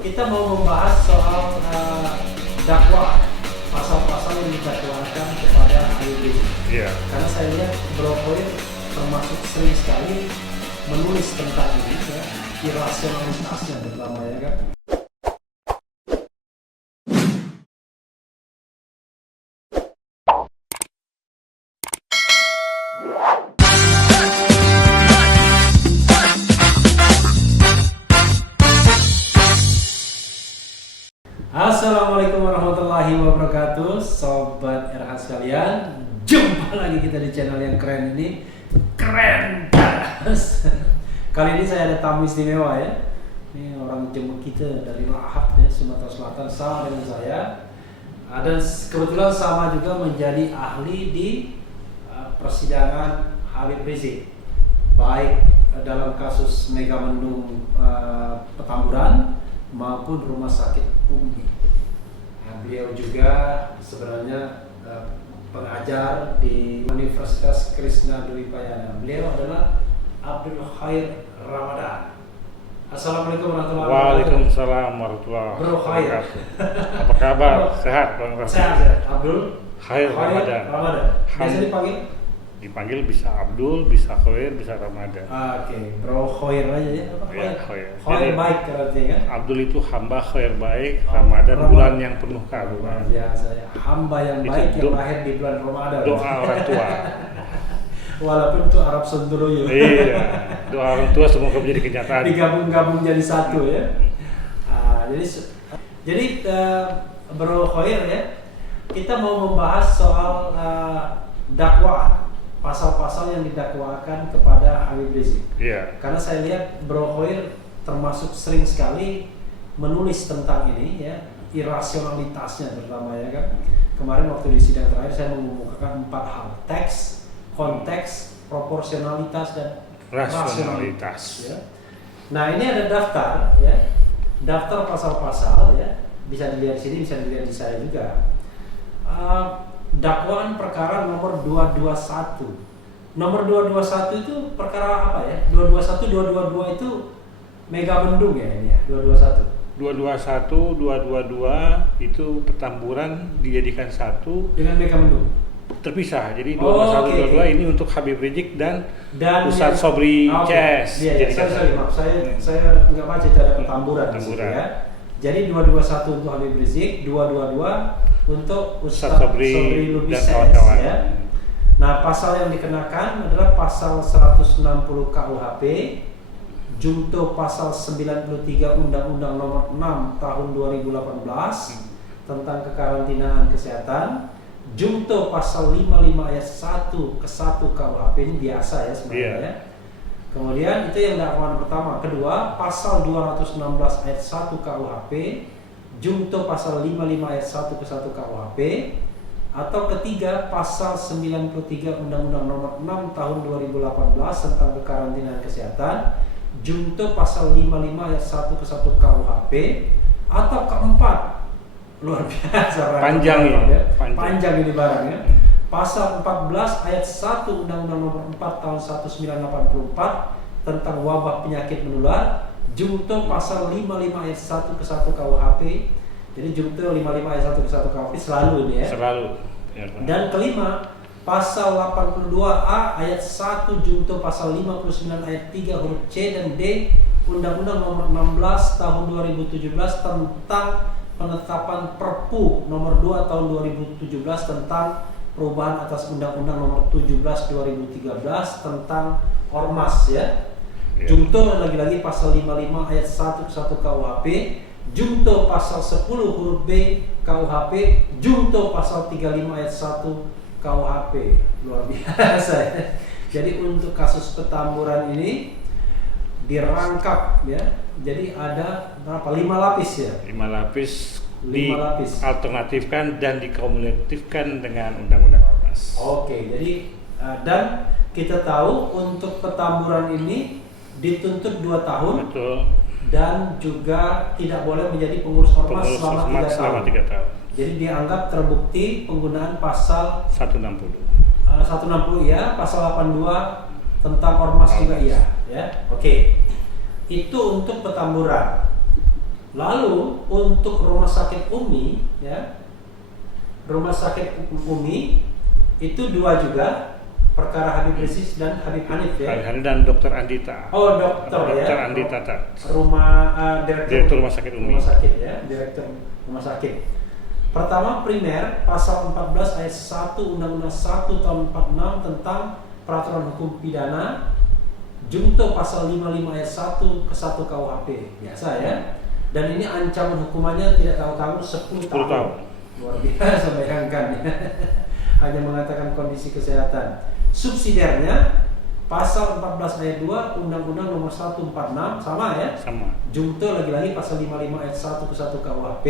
Kita mau membahas soal dakwah, pasal-pasal yang didakwakan kepada Habib Rizik. Iya. Karena saya lihat Bro Khoir termasuk sering sekali menulis tentang ini, ya, irasionalitasnya terutama, ya kan. Assalamualaikum warahmatullahi wabarakatuh, sobat RH sekalian. Jumpa lagi kita di channel yang keren ini. Keren guys. Kali ini saya ada tamu istimewa, ya. Ini orang jemput kita dari Lahat, ya, Sumatera Selatan, sama dengan saya. Dan kebetulan sama juga menjadi ahli di persidangan Habib Rizik, baik dalam kasus Megamendung Petamburan maupun Rumah Sakit Umi. Beliau juga sebenarnya pengajar di Universitas Krishna Dwipayana. Beliau adalah Abdul Khair Ramadan. Assalamualaikum warahmatullahi wabarakatuh. Waalaikumsalam warahmatullahi Bro Khair. wabarakatuh. Apa kabar? Sehat, Bang Rafi? Sehat. Abdul Khair Ramadan. Biasa Dipanggil bisa Abdul, bisa Khair, bisa Ramadan. Oke, Bro Khair aja, ya. Apa Ya, Khair? Khair. Khair Jadi, baik artinya, kan? Abdul itu hamba khair baik, Ramadan bulan yang penuh Luar keagungan. biasa, ya. Hamba yang Itu baik yang doa. lahir di bulan Ramadan. Doa orang tua. Walaupun itu Arab Sendoroyo. Iya, doa orang tua semoga menjadi kenyataan. Digabung-gabung jadi satu, ya. Jadi Bro Khair, ya, kita mau membahas soal dakwah, pasal-pasal yang didakwakan kepada Habib Rizik. Iya. Karena saya lihat Bro Khair termasuk sering sekali menulis tentang ini, ya, irasionalitasnya terutama, ya kan. Kemarin waktu di sidang terakhir saya mengemukakan 4 hal: teks, konteks, proporsionalitas, dan rasionalitas. Ya. Nah, ini ada daftar, ya, daftar pasal-pasal, ya, bisa dilihat di sini, bisa dilihat di saya juga. Dakwaan perkara nomor 221. Nomor 221 itu perkara apa, ya? 221, 222 itu Megamendung, ya, ini, ya, 221. 221, 222 itu Petamburan dijadikan satu Dengan Megamendung. terpisah. Jadi Oh, 221, oke. 222 ini untuk Habib Rizik dan yang- Ustadz Sobri oke. Ces. Iya, Jadi sorry, maaf, saya nggak baca cara Petamburan di situ, Petamburan. ya. Jadi 221 untuk Habib Rizik, 222 untuk Ustadz Sobri Lubis dan Ces, kawan-kawan. ya. Nah, pasal yang dikenakan adalah pasal 160 KUHP, junto pasal 93 Undang-Undang Nomor 6 Tahun 2018 tentang kekarantinaan kesehatan, junto pasal 55 ayat 1 ke 1 KUHP, ini biasa, ya, sebenarnya. Iya. Kemudian itu yang dakwaan pertama. Kedua, pasal 216 ayat 1 KUHP, junto pasal 55 ayat 1 ke 1 KUHP. Atau ketiga, pasal 93 Undang-Undang Nomor 6 Tahun 2018 tentang kekarantinaan kesehatan, junto pasal 55 ayat 1 ke 1 KUHP. Atau keempat, luar biasa, Panjang ini, ya. panjang. Panjang ini barangnya. Pasal 14 ayat 1 Undang-Undang Nomor 4 Tahun 1984 tentang wabah penyakit menular, junto pasal 55 ayat 1 ke 1 KUHP. Jadi junto 55 ayat 1 ke 1 KUHP selalu ini, ya. selalu. Ya, Pak. Dan kelima, pasal 82A ayat 1 junto pasal 59 ayat 3 huruf C dan D Undang-Undang Nomor 16 Tahun 2017 tentang penetapan Perpu Nomor 2 Tahun 2017 tentang perubahan atas Undang-Undang Nomor 17 2013 tentang Ormas, ya. Ya. Junto lagi-lagi pasal 55 ayat 1 ke 1 KUHP, junto pasal 10 huruf B KUHP, junto pasal 35 ayat 1 KUHP. Luar biasa, ya. Jadi untuk kasus Petamburan ini dirangkap, ya. Jadi ada berapa? 5 lapis, ya. 5 lapis 5 lapis. dialternatifkan dan dikumulatifkan dengan Undang-Undang Ormas. Oke, jadi dan kita tahu untuk Petamburan ini dituntut 2 tahun Betul. dan juga tidak boleh menjadi pengurus ormas Pengurus selama 3 tahun. selama 3 tahun. Jadi dianggap terbukti penggunaan pasal 160. 160, ya, pasal 82 tentang ormas juga, iya, ya. Oke. Itu untuk Petamburan. Lalu untuk rumah sakit Umi, ya, rumah sakit Umi itu 2 juga, perkara Habib Rizik dan Habib Hanif ya. Habib Hanif dan Dr. Andita. Oh, dokter ya. Dr. Andita Direktur Rumah Sakit Umi. Rumah sakit ya, direktur rumah sakit. Pertama, primer pasal 14 ayat 1 Undang-Undang 1 tahun 46 tentang peraturan hukum pidana, junto pasal 55 ayat 1 ke 1 KUHP. Biasa ya. Dan ini ancaman hukumannya tidak tahu-tahu 10 tahun. Luar biasa, bayangkan ya. Hanya mengatakan kondisi kesehatan. Subsidiarnya pasal 14 ayat 2 Undang-Undang nomor 146 sama ya. Sama. Junto lagi-lagi pasal 55 ayat 1 ke 1 KUHP.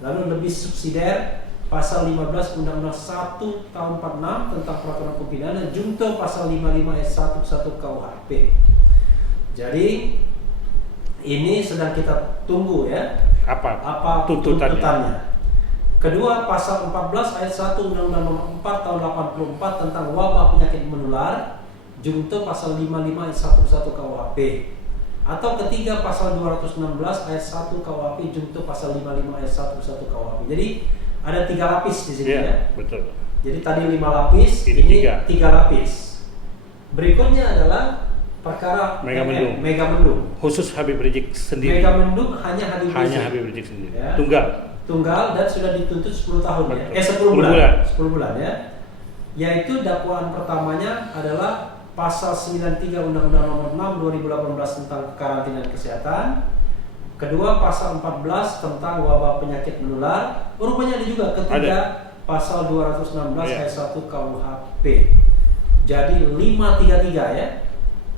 Lalu lebih subsidiar pasal 15 Undang-Undang 1 tahun 46 tentang peraturan hukum pidana, junto pasal 55 ayat 1 ke 1 KUHP. Jadi ini sedang kita tunggu ya. Apa tuntutannya. Kedua, pasal 14 ayat 1 Undang-Undang nomor 4 tahun 84 tentang wabah penyakit menular, junto pasal 55 ayat 1 ke 1 KUHP. Atau ketiga, pasal 216 ayat 1 KUHP junto pasal 55 ayat 1 ke 1 KUHP. Jadi ada 3 lapis di sini ya. Betul. Jadi tadi 5 lapis, ini 3 lapis. Berikutnya adalah perkara Megamendung. Khusus Habib Rizik sendiri. Megamendung hanya Habib Rizik sendiri. Ya. Tunggal dan sudah dituntut 10 tahun. Betul. Ya. 10 bulan ya. Yaitu dakwaan pertamanya adalah pasal 93 Undang-Undang Nomor 6 2018 tentang kekarantinaan kesehatan. Kedua, pasal 14 tentang wabah penyakit menular. Rupanya ada juga. Ketiga, pasal 216 ayat 1 KUHP. Jadi 533 ya.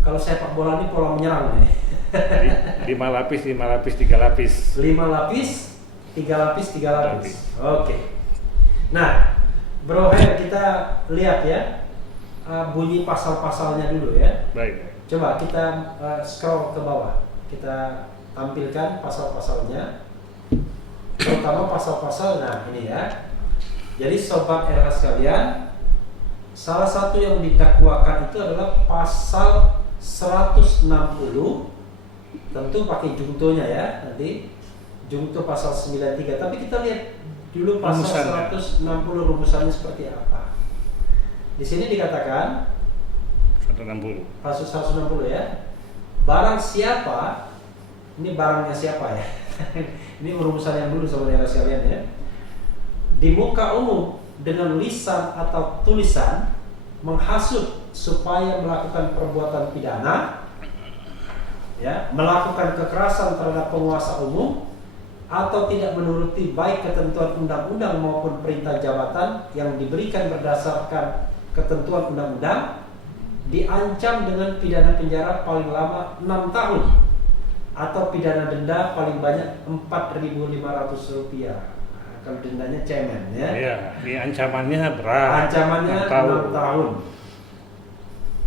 Kalau sepak bola ini pola menyerang nih. 5 lapis, 3 lapis. 5 lapis, 3 lapis, 3 lapis. Oke. Nah, Bro Her, kita lihat ya bunyi pasal-pasalnya dulu ya. Baik. Coba kita scroll ke bawah. Kita tampilkan pasal-pasalnya. Terutama pasal-pasal, nah ini ya. Jadi sobat RH sekalian, salah satu yang didakwakan itu adalah pasal 160. Tentu pakai jungtonya ya, nanti jungto pasal 93. Tapi kita lihat dulu pasal 160 rumusannya seperti apa. Di sini dikatakan 160. Pasal 160 ya. Barang siapa, ini barangnya siapa ya? Ini rumusan yang dulu saudara sekalian ya. Di muka umum dengan lisan atau tulisan menghasut supaya melakukan perbuatan pidana, ya, melakukan kekerasan terhadap penguasa umum, atau tidak menuruti baik ketentuan undang-undang maupun perintah jabatan yang diberikan berdasarkan ketentuan undang-undang, diancam dengan pidana penjara paling lama 6 tahun atau pidana denda paling banyak Rp4.500. Kalau dendanya cemen ya. Iya, ini ancamannya berat. Ancamannya 6 tahun.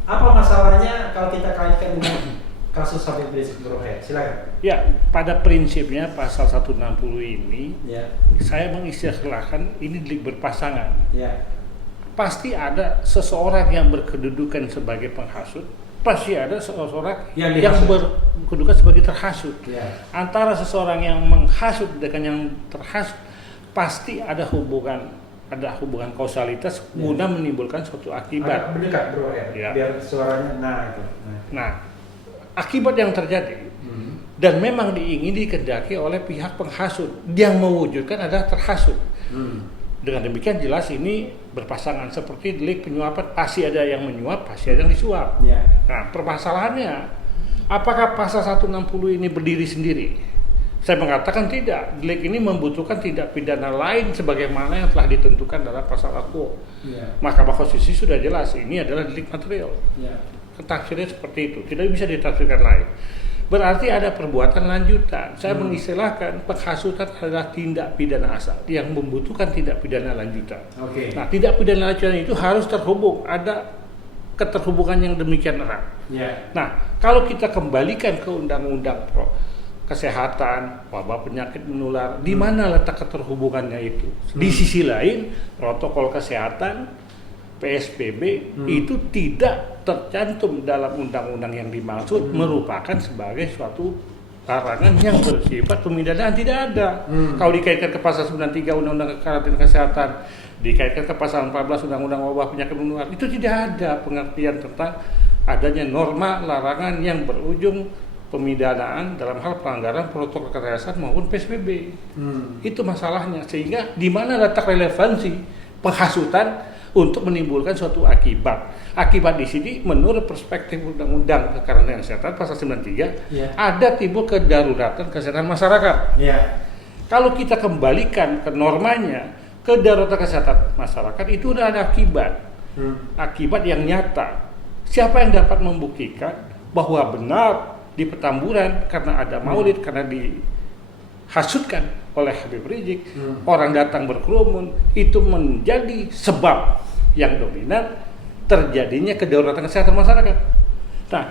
Apa masalahnya kalau kita kaitkan dengan kasus Habib Rizik Bro Her? Silakan. Ya, pada prinsipnya pasal 160 ini Ya. saya mengistilahkan ini delik berpasangan. Ya. Pasti ada seseorang yang berkedudukan sebagai penghasut, pasti ada seseorang yang berkedudukan sebagai terhasut. Ya. Antara seseorang yang menghasut dengan yang terhasut pasti ada hubungan kausalitas guna menimbulkan suatu akibat. Agak mendekat Bro Her, Ya. biar suaranya itu. Nah, akibat yang terjadi dan memang diingini dikehendaki oleh pihak penghasut yang mewujudkan adalah terhasut. Dengan demikian jelas ini berpasangan seperti delik penyuapan, pasti ada yang menyuap, pasti ada yang disuap. Ya. Nah, permasalahannya apakah pasal 160 ini berdiri sendiri? Saya mengatakan tidak. Delik ini membutuhkan tindak pidana lain sebagaimana yang telah ditentukan dalam pasal AKUO. Ya. Mahkamah Konstitusi sudah jelas ini adalah delik material. Ya. Tafsirnya seperti itu, tidak bisa ditafsirkan lain. Berarti ada perbuatan lanjutan. Saya mengistilahkan penghasutan adalah tindak pidana asal yang membutuhkan tindak pidana lanjutan. Oke. Nah, tindak pidana lanjutan itu harus terhubung, ada keterhubungan yang demikian erat. Ya. Nah, kalau kita kembalikan ke undang-undang kesehatan, wabah penyakit menular, di mana letak keterhubungannya itu? Di sisi lain, protokol kesehatan PSBB itu tidak tercantum dalam undang-undang yang dimaksud merupakan sebagai suatu larangan yang bersifat pemidanaan tidak ada. Kalau dikaitkan ke pasal 93 Undang-Undang Karantina Kesehatan, dikaitkan ke pasal 14 Undang-Undang Wabah Penyakit Menular, itu tidak ada pengertian tentang adanya norma larangan yang berujung pemidanaan dalam hal pelanggaran protokol kesehatan maupun PSBB. Itu masalahnya, sehingga di mana letak relevansi penghasutan untuk menimbulkan suatu akibat. Akibat di sini menurut perspektif Undang-Undang Kekarantinaan Kesehatan pasal 93 ada timbul kedaruratan kesehatan masyarakat. Kalau kita kembalikan ke normanya, kedaruratan kesehatan masyarakat itu udah ada akibat. Akibat yang nyata. Siapa yang dapat membuktikan bahwa benar di Petamburan karena ada maulid, karena dihasutkan oleh Habib Rizik, orang datang berkerumun, itu menjadi sebab yang dominan terjadinya kedaruratan kesehatan masyarakat. Nah,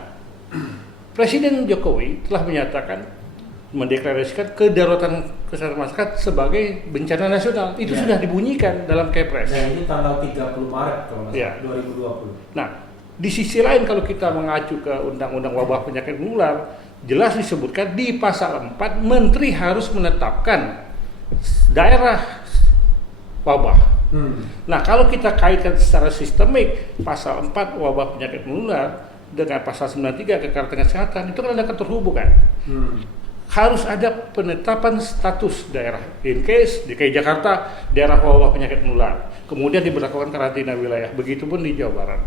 Presiden Jokowi telah menyatakan, mendeklarasikan kedaruratan kesehatan masyarakat sebagai bencana nasional. Itu sudah dibunyikan dalam Kepres. Dan ini tanggal 30 Maret kalau 2020. Nah, di sisi lain kalau kita mengacu ke Undang-Undang Wabah Penyakit Menular, jelas disebutkan di pasal 4 Menteri harus menetapkan daerah wabah. Nah, kalau kita kaitkan secara sistemik pasal 4 Wabah Penyakit Menular dengan pasal 93 Kekarantinaan Kesehatan, itu kan ada keterhubungan. Harus ada penetapan status daerah. In case DKI Jakarta daerah wabah penyakit menular, kemudian diberlakukan karantina wilayah. Begitupun di Jawa Barat.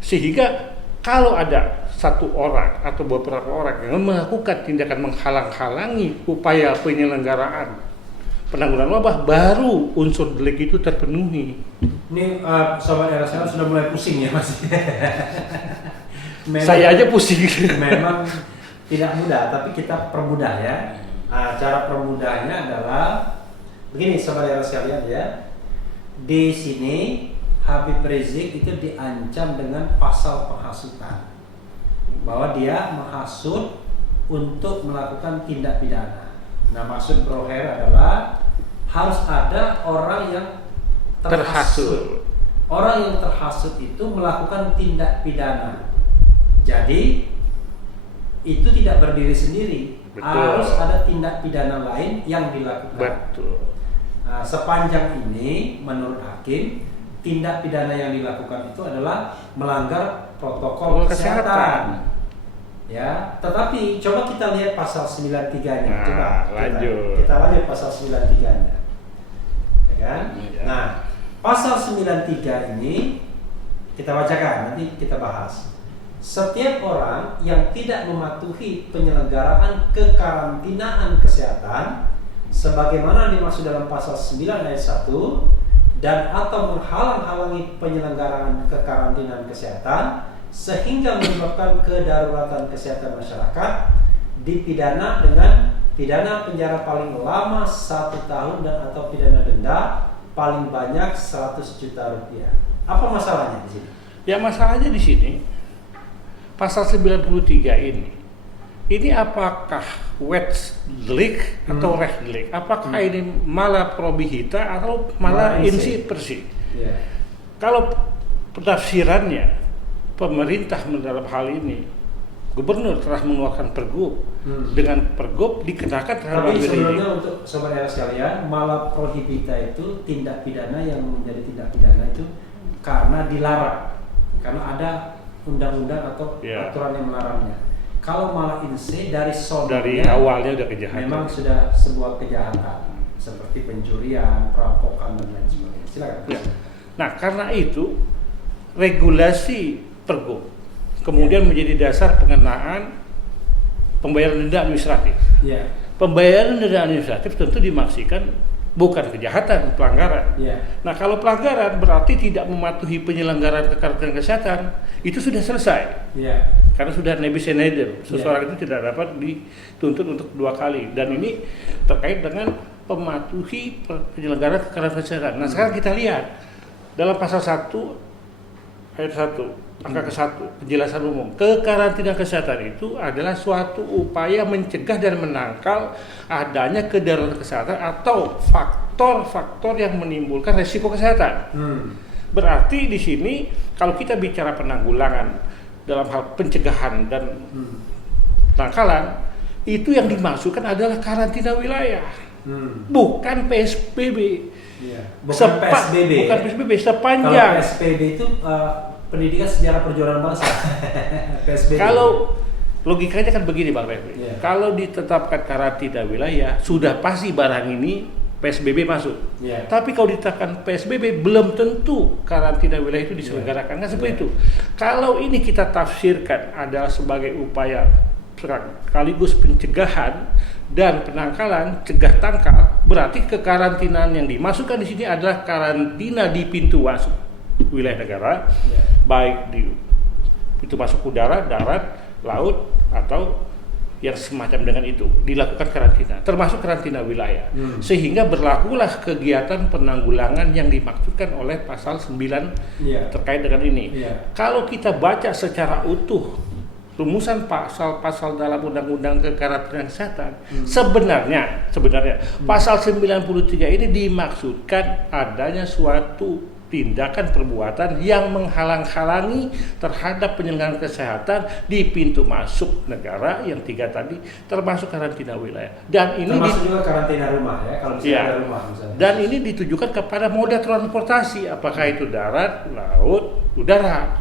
Sehingga kalau ada satu orang atau beberapa orang yang melakukan tindakan menghalang-halangi upaya penyelenggaraan penanggulangan wabah, baru unsur delik itu terpenuhi. Ini sobat RSL sudah mulai pusing ya Mas. Saya aja pusing. Memang tidak mudah, tapi kita permudah ya. Cara permudahnya adalah begini sobat RSL ya. Di sini Habib Rizik itu diancam dengan pasal penghasutan, bahwa dia menghasut untuk melakukan tindak pidana. Nah, maksud Broher adalah harus ada orang yang terhasut. Orang yang terhasut itu melakukan tindak pidana. Jadi itu tidak berdiri sendiri. Harus ada tindak pidana lain yang dilakukan. Betul. Nah, sepanjang ini menurut hakim, tindak pidana yang dilakukan itu adalah melanggar protokol kesehatan. Ya, tetapi coba kita lihat pasal 93-nya. Coba kita lanjut pasal 93-nya. Ya kan? Nah, pasal 93 ini kita bacakan, nanti kita bahas. Setiap orang yang tidak mematuhi penyelenggaraan kekarantinaan kesehatan sebagaimana dimaksud dalam pasal 9 ayat 1 dan atau menghalang-halangi penyelenggaraan kekarantinaan kesehatan sehingga menyebabkan kedaruratan kesehatan masyarakat dipidana dengan pidana penjara paling lama 1 tahun dan atau pidana denda paling banyak 100 juta rupiah. Apa masalahnya di sini? Ya, masalahnya di sini pasal 93 ini apakah wet delik atau res delik? Apakah ini malah probihita atau malah insi persi? Kalau penafsirannya pemerintah dalam hal ini, gubernur telah mengeluarkan pergub. Dengan pergub dikenakan terhadap Tapi sebelumnya untuk sobat era sekalian, malah prohibita itu tindak pidana yang menjadi tindak pidana itu karena dilarang, karena ada undang-undang atau aturan yang melarangnya. Kalau malah inse dari awalnya udah kejahatan. Memang sudah sebuah kejahatan seperti pencurian, perampokan dan lain sebagainya. Silakan. Ya. Nah, karena itu regulasi pergub kemudian menjadi dasar pengenaan pembayaran denda administratif. Pembayaran denda administratif tentu dimaksudkan bukan kejahatan, pelanggaran. Nah, kalau pelanggaran berarti tidak mematuhi penyelenggaraan kekarantinaan kesehatan, itu sudah selesai. Karena sudah nebis in idem, seseorang itu tidak dapat dituntut untuk 2 kali. Dan ini terkait dengan mematuhi penyelenggaraan kekarantinaan kesehatan. Nah, sekarang kita lihat dalam pasal 1 ayat 1 angka ke-1 penjelasan umum, kekarantinaan kesehatan itu adalah suatu upaya mencegah dan menangkal adanya kedaruratan kesehatan atau faktor-faktor yang menimbulkan resiko kesehatan. Berarti di sini kalau kita bicara penanggulangan dalam hal pencegahan dan penangkalan, itu yang dimaksudkan adalah karantina wilayah, bukan PSBB. Iya. Bukan PSBB. Bukan PSBB sepanjang. Kalau PSBB itu pendidikan sejarah perjuangan bangsa. PSBB. Kalau logikanya kan begini Bang Refli. Iya. Kalau ditetapkan karantina wilayah, sudah pasti barang ini PSBB masuk. Iya. Tapi kalau ditetapkan PSBB, belum tentu karantina wilayah itu diselenggarakan. Kan seperti itu. Kalau ini kita tafsirkan adalah sebagai upaya sekaligus pencegahan dan penangkalan, cegah tangkal, berarti kekarantinaan yang dimasukkan di sini adalah karantina di pintu masuk wilayah negara, baik di pintu masuk udara, darat, laut, atau yang semacam dengan itu dilakukan karantina, termasuk karantina wilayah, sehingga berlakulah kegiatan penanggulangan yang dimaksudkan oleh pasal 9 terkait dengan ini. Kalau kita baca secara utuh rumusan pasal-pasal dalam undang-undang kekarantinaan kesehatan, sebenarnya pasal 93 ini dimaksudkan adanya suatu tindakan perbuatan yang menghalang-halangi terhadap penyelenggaraan kesehatan di pintu masuk negara yang 3 tadi, termasuk karantina wilayah. Dan ini termasuk juga karantina rumah ya, kalau misalnya ada rumah misalnya. Dan ini ditujukan kepada moda transportasi, apakah itu darat, laut, udara.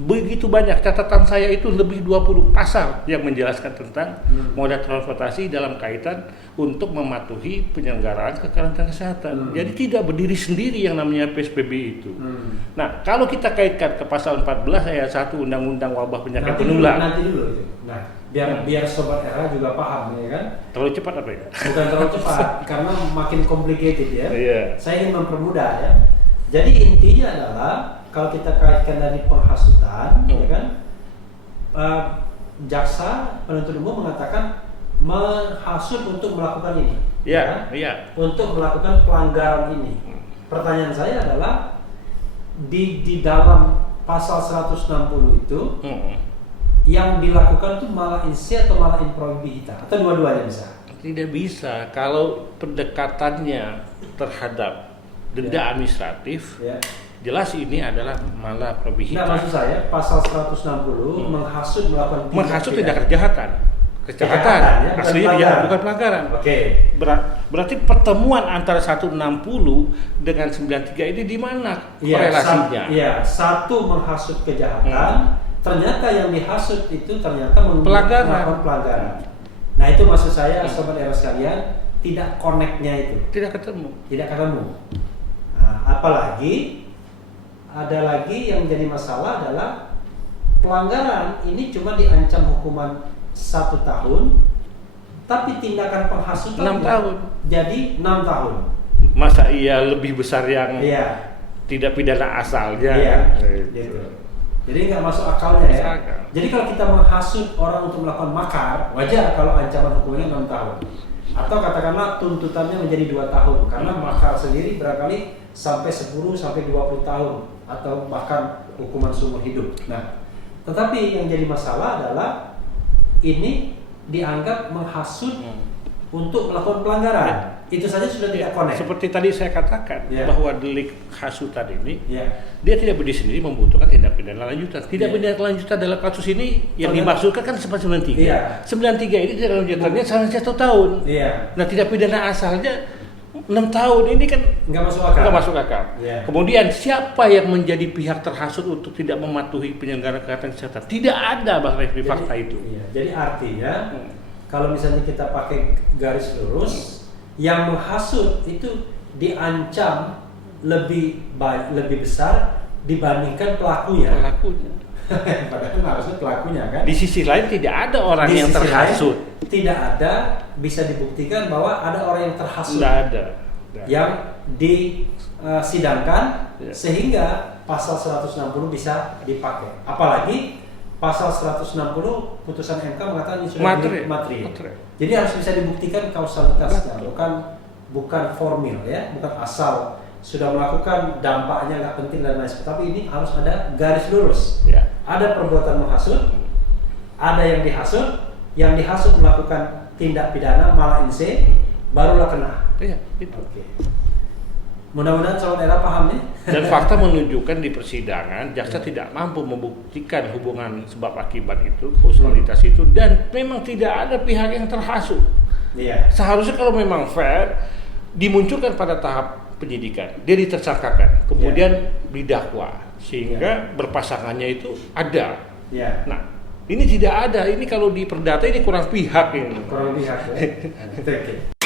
Begitu banyak, catatan saya itu lebih 20 pasal yang menjelaskan tentang moda transportasi dalam kaitan untuk mematuhi penyelenggaraan kekarantinaan kesehatan. Jadi tidak berdiri sendiri yang namanya PSBB itu. Nah, kalau kita kaitkan ke pasal 14 ayat 1 Undang-Undang Wabah Penyakit Menular. Nanti dulu itu. Nah, biar sobat era juga paham ya kan. Terlalu cepat apa ya? Bukan terlalu cepat karena makin complicated ya. Saya ingin mempermudah ya. Jadi intinya adalah kalau kita kaitkan dari penghasutan, ya kan, jaksa penuntut umum mengatakan menghasut untuk melakukan ini, untuk melakukan pelanggaran ini. Pertanyaan saya adalah di dalam pasal 160 itu yang dilakukan itu malah insi atau malah improbabilitas atau dua-duanya bisa? Tidak bisa kalau pendekatannya terhadap denda administratif. Jelas ini adalah malah probabilitas. Nah, maksud saya pasal 160 menghasut tidak kejahatan. Kejahatan ya, aslinya ya, bukan pelanggaran. Berarti pertemuan antara 160 dengan 93 ini di mana korelasinya? Satu menghasut kejahatan, ternyata yang dihasut itu ternyata melakukan pelanggaran. Nah, itu maksud saya sobat era sekalian, tidak connect-nya itu. Tidak ketemu. Nah, apalagi ada lagi yang menjadi masalah adalah pelanggaran ini cuma diancam hukuman 1 tahun, tapi tindakan penghasutan 6 tahun. Jadi 6 tahun. Masa iya lebih besar yang tidak pidana asalnya? Gitu. Jadi nggak masuk akalnya ya. Jadi kalau kita menghasut orang untuk melakukan makar, wajar kalau ancaman hukumannya 6 tahun. Atau katakanlah tuntutannya menjadi 2 tahun, karena makar sendiri barangkali sampai 10 sampai 20 tahun atau bahkan hukuman seumur hidup. Nah, tetapi yang jadi masalah adalah ini dianggap menghasut untuk melakukan pelanggaran. Itu saja sudah tidak connect. Seperti tadi saya katakan bahwa delik hasutan ini dia tidak berdiri sendiri, membutuhkan tindak pidana lanjutan. Tindak pidana lanjutan dalam kasus ini yang dimaksudkan kan seperti 93. 93 ini tindak lanjutannya sampai 1 tahun. Nah, tindak pidana asalnya 6 tahun ini kan nggak masuk akal. Kemudian siapa yang menjadi pihak terhasut untuk tidak mematuhi penyelenggaraan kesehatan? Tidak ada Bang Refli fakta itu. Jadi artinya kalau misalnya kita pakai garis lurus, yang menghasut itu diancam lebih besar dibandingkan pelakunya. Padahal harusnya pelakunya kan. Di sisi lain tidak ada orang yang terhasut. Tidak ada bisa dibuktikan bahwa ada orang yang terhasut. Tidak ada. Yang disidangkan sehingga pasal 160 bisa dipakai. Apalagi pasal 160 putusan MK mengatakan ini sudah materi. Jadi harus bisa dibuktikan kausalitasnya, bukan formil ya, bukan asal sudah melakukan dampaknya nggak penting dan lain sebagainya. Tapi ini harus ada garis lurus. Ada perbuatan menghasut, ada yang dihasut melakukan tindak pidana malah inse, barulah kena. Mudah-mudahan sobat era paham nih. Dan fakta menunjukkan di persidangan jaksa tidak mampu membuktikan hubungan sebab akibat itu, kausalitas itu, dan memang tidak ada pihak yang terhasut. Iya. Seharusnya kalau memang fair dimunculkan pada tahap penyidikan, dia ditersangkakan, kemudian didakwa sehingga berpasangannya itu ada. Iya. Nah, ini tidak ada. Ini kalau di perdata ini kurang pihak ini. Kurang pihak ya. Oke.